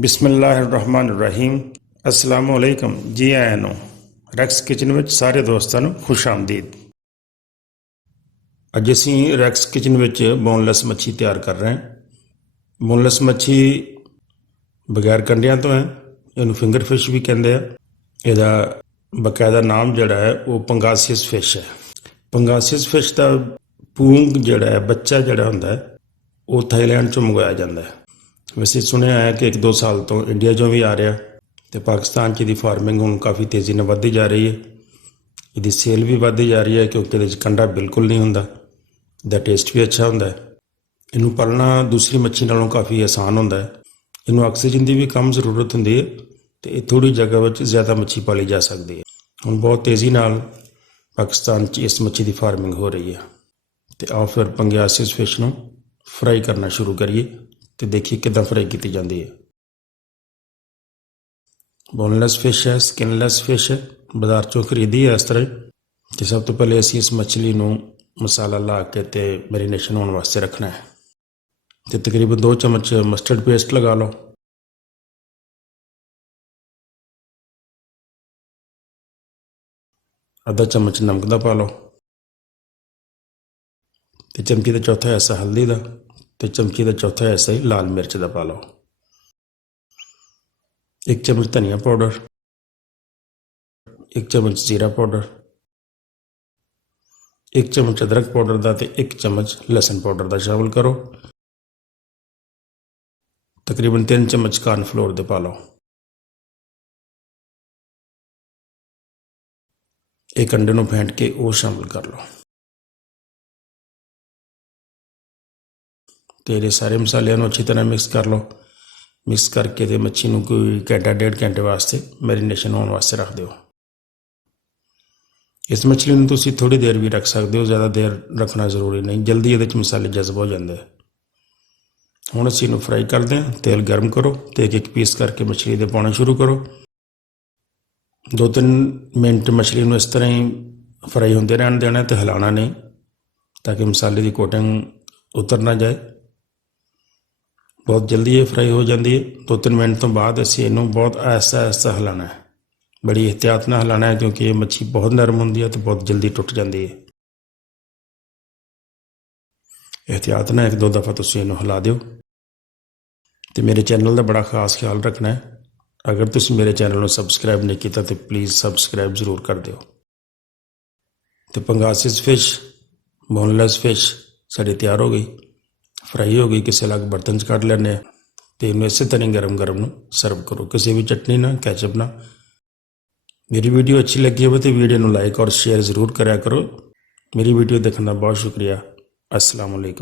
ਬਿਸਮਿਲ੍ਲਾਹਿਰਰਹਿਮਾਨਿਰਰਹੀਮ अस्सलामु अलैकुम जी आया ਨੂੰ ਰੈਕਸ ਕਿਚਨ ਵਿੱਚ ਸਾਰੇ ਦੋਸਤਾਂ ਨੂੰ ਖੁਸ਼ ਆਮਦੀਦ। ਅੱਜ ਅਸੀਂ ਰੈਕਸ ਕਿਚਨ ਵਿੱਚ ਬੋਨਲੈਸ ਮੱਛੀ ਤਿਆਰ ਕਰ ਰਹੇ ਹਾਂ। ਬੋਨਲੈਸ ਮੱਛੀ ਬਗੈਰ ਕੰਡਿਆਂ ਤੋਂ ਹੈ, ਇਹਨੂੰ ਫਿੰਗਰ ਫਿਸ਼ ਵੀ ਕਹਿੰਦੇ ਆ। ਇਹਦਾ ਬਕਾਇਦਾ ਨਾਮ ਜਿਹੜਾ ਹੈ ਉਹ ਪੰਗਾਸੀਅਸ ਫਿਸ਼ ਹੈ। ਪੰਗਾਸੀਅਸ ਫਿਸ਼ ਦਾ ਪੂੰਗ ਜਿਹੜਾ ਹੈ, ਬੱਚਾ ਜਿਹੜਾ ਹੁੰਦਾ ਹੈ, ਉਹ ਥਾਈਲੈਂਡ 'ਚੋਂ ਮੰਗਵਾਇਆ ਜਾਂਦਾ ਹੈ। ਵੈਸੇ ਸੁਣਿਆ ਹੈ ਕਿ 1-2 ਸਾਲ ਤੋਂ ਇੰਡੀਆ 'ਚੋਂ ਵੀ ਆ ਰਿਹਾ ਅਤੇ ਪਾਕਿਸਤਾਨ 'ਚ ਇਹਦੀ ਫਾਰਮਿੰਗ ਹੁਣ ਕਾਫੀ ਤੇਜ਼ੀ ਨਾਲ ਵੱਧਦੀ ਜਾ ਰਹੀ ਹੈ। ਇਹਦੀ ਸੇਲ ਵੀ ਵੱਧਦੀ ਜਾ ਰਹੀ ਹੈ ਕਿਉਂਕਿ ਇਹਦੇ 'ਚ ਕੰਡਾ ਬਿਲਕੁਲ ਨਹੀਂ ਹੁੰਦਾ, ਇਹਦਾ ਟੇਸਟ ਵੀ ਅੱਛਾ ਹੁੰਦਾ ਹੈ। ਇਹਨੂੰ ਪਾਲਣਾ ਦੂਸਰੀ ਮੱਛੀ ਨਾਲੋਂ ਕਾਫੀ ਆਸਾਨ ਹੁੰਦਾ ਹੈ। ਇਹਨੂੰ ਆਕਸੀਜਨ ਦੀ ਵੀ ਕਮ ਜ਼ਰੂਰਤ ਹੁੰਦੀ ਹੈ ਅਤੇ ਇਹ ਥੋੜ੍ਹੀ ਜਗ੍ਹਾ ਵਿੱਚ ਜ਼ਿਆਦਾ ਮੱਛੀ ਪਾਲੀ ਜਾ ਸਕਦੀ ਹੈ। ਹੁਣ ਬਹੁਤ ਤੇਜ਼ੀ ਨਾਲ ਪਾਕਿਸਤਾਨ 'ਚ ਇਸ ਮੱਛੀ ਦੀ ਫਾਰਮਿੰਗ ਹੋ ਰਹੀ ਹੈ। ਅਤੇ ਆਓ ਫਿਰ ਪੰਗਾਸੀਅਸ ਫਿਸ਼ ਨੂੰ ਫਰਾਈ ਕਰਨਾ ਸ਼ੁਰੂ ਕਰੀਏ ਅਤੇ ਦੇਖੀਏ ਕਿੱਦਾਂ ਫਰਾਈ ਕੀਤੀ ਜਾਂਦੀ ਹੈ। ਬੋਨਲੈਸ ਫਿਸ਼ ਹੈ, ਸਕਿਨਲੈਸ ਫਿਸ਼ ਹੈ, ਬਾਜ਼ਾਰ 'ਚੋਂ ਖਰੀਦੀ ਹੈ ਇਸ ਤਰ੍ਹਾਂ ਹੀ। ਅਤੇ ਸਭ ਤੋਂ ਪਹਿਲੇ ਅਸੀਂ ਇਸ ਮੱਛਲੀ ਨੂੰ ਮਸਾਲਾ ਲਾ ਕੇ ਅਤੇ ਮੈਰੀਨੇਸ਼ਨ ਹੋਣ ਵਾਸਤੇ ਰੱਖਣਾ ਹੈ। ਅਤੇ ਤਕਰੀਬਨ 2 ਚਮਚ ਮਸਟਰਡ ਪੇਸਟ ਲਗਾ ਲਓ। ਅੱਧਾ ਚਮਚ ਨਮਕ ਦਾ ਪਾ ਲਓ ਅਤੇ ਚਮਚੀ ਦਾ ਚੌਥਾ ਹਿੱਸਾ ਹਲਦੀ ਦਾ ਅਤੇ ਚਮਚੀ ਦਾ ਚੌਥਾ ਹਿੱਸਾ ਹੀ ਲਾਲ ਮਿਰਚ ਦਾ ਪਾ ਲਓ। 1 ਚਮਚ ਧਨੀਆ ਪਾਊਡਰ, 1 ਚਮਚ ਜ਼ੀਰਾ ਪਾਊਡਰ, 1 ਚਮਚ ਅਦਰਕ ਪਾਊਡਰ ਦਾ ਅਤੇ 1 ਚਮਚ ਲਸਣ ਪਾਊਡਰ ਦਾ ਸ਼ਾਮਲ ਕਰੋ। ਤਕਰੀਬਨ 3 ਚਮਚ ਕਾਰਨਫਲੋਰ ਦੇ ਪਾ ਲਓ। ਇੱਕ ਅੰਡੇ ਨੂੰ ਫੈਂਟ ਕੇ ਉਹ ਸ਼ਾਮਲ ਕਰ ਲਓ। ਅਤੇ ਇਹਦੇ ਸਾਰੇ ਮਸਾਲਿਆਂ ਨੂੰ ਅੱਛੀ ਤਰ੍ਹਾਂ ਮਿਕਸ ਕਰ ਲਓ। ਮਿਕਸ ਕਰਕੇ ਅਤੇ ਮੱਛੀ ਨੂੰ ਕੋਈ ਘੰਟਾ 1.5 ਘੰਟੇ ਵਾਸਤੇ ਮੈਰੀਨੇਸ਼ਨ ਹੋਣ ਵਾਸਤੇ ਰੱਖ ਦਿਓ। ਇਸ ਮੱਛਲੀ ਨੂੰ ਤੁਸੀਂ ਥੋੜ੍ਹੀ ਦੇਰ ਵੀ ਰੱਖ ਸਕਦੇ ਹੋ, ਜ਼ਿਆਦਾ ਦੇਰ ਰੱਖਣਾ ਜ਼ਰੂਰੀ ਨਹੀਂ, ਜਲਦੀ ਇਹਦੇ 'ਚ ਮਸਾਲੇ ਜਜ਼ਬ ਹੋ ਜਾਂਦੇ। ਹੁਣ ਅਸੀਂ ਇਹਨੂੰ ਫਰਾਈ ਕਰਦੇ ਹਾਂ। ਤੇਲ ਗਰਮ ਕਰੋ ਅਤੇ ਇੱਕ ਪੀਸ ਕਰਕੇ ਮੱਛਲੀ ਦੇ ਪਾਉਣਾ ਸ਼ੁਰੂ ਕਰੋ। 2-3 ਮਿੰਟ ਮੱਛਲੀ ਨੂੰ ਇਸ ਤਰ੍ਹਾਂ ਹੀ ਫਰਾਈ ਹੁੰਦੇ ਰਹਿਣ ਦੇਣਾ ਅਤੇ ਹਿਲਾਉਣਾ ਨਹੀਂ, ਤਾਂ ਕਿ ਮਸਾਲੇ ਦੀ ਕੋਟਿੰਗ ਉਤਰ ਨਾ ਜਾਏ। ਬਹੁਤ ਜਲਦੀ ਇਹ ਫਰਾਈ ਹੋ ਜਾਂਦੀ ਹੈ। 2-3 ਮਿੰਟ ਤੋਂ ਬਾਅਦ ਅਸੀਂ ਇਹਨੂੰ ਬਹੁਤ ਆਹਿਸਤਾ ਆਹਿਸਤਾ ਹਿਲਾਉਣਾ ਹੈ, ਬੜੀ ਇਹਤਿਆਤ ਨਾਲ ਹਿਲਾਉਣਾ ਹੈ ਕਿਉਂਕਿ ਇਹ ਮੱਛੀ ਬਹੁਤ ਨਰਮ ਹੁੰਦੀ ਹੈ ਅਤੇ ਬਹੁਤ ਜਲਦੀ ਟੁੱਟ ਜਾਂਦੀ ਹੈ। ਇਹਤਿਆਤ ਨਾਲ 1-2 ਦਫਾ ਤੁਸੀਂ ਇਹਨੂੰ ਹਿਲਾ ਦਿਓ। ਅਤੇ ਮੇਰੇ ਚੈਨਲ ਦਾ ਬੜਾ ਖਾਸ ਖਿਆਲ ਰੱਖਣਾ ਹੈ। ਅਗਰ ਤੁਸੀਂ ਮੇਰੇ ਚੈਨਲ ਨੂੰ ਸਬਸਕ੍ਰਾਈਬ ਨਹੀਂ ਕੀਤਾ ਤਾਂ ਪਲੀਜ਼ ਸਬਸਕ੍ਰਾਈਬ ਜ਼ਰੂਰ ਕਰ ਦਿਓ। ਅਤੇ ਪੰਗਾਸੀਅਸ ਫਿਸ਼, ਬੋਨਲੈਸ ਫਿਸ਼ ਸਾਡੀ ਤਿਆਰ ਹੋ ਗਈ, ਫਰਾਈ ਹੋ ਗਈ। ਕਿਸੇ ਅਲੱਗ ਬਰਤਨ 'ਚ ਕੱਢ ਲੈਂਦੇ ਹਾਂ ਅਤੇ ਇਹਨੂੰ ਇਸੇ ਤਰ੍ਹਾਂ ਗਰਮ ਗਰਮ ਨੂੰ ਸਰਵ ਕਰੋ, ਕਿਸੇ ਵੀ ਚਟਨੀ ਨਾਲ, ਕੈਚਅਪ ਨਾਲ। ਮੇਰੀ ਵੀਡੀਓ ਅੱਛੀ ਲੱਗੀ ਹੋਵੇ ਤਾਂ ਵੀਡੀਓ ਨੂੰ ਲਾਈਕ ਔਰ ਸ਼ੇਅਰ ਜ਼ਰੂਰ ਕਰਿਆ ਕਰੋ। ਮੇਰੀ ਵੀਡੀਓ ਦੇਖਣ ਦਾ ਬਹੁਤ ਸ਼ੁਕਰੀਆ। अस्सलाम वालेकुम।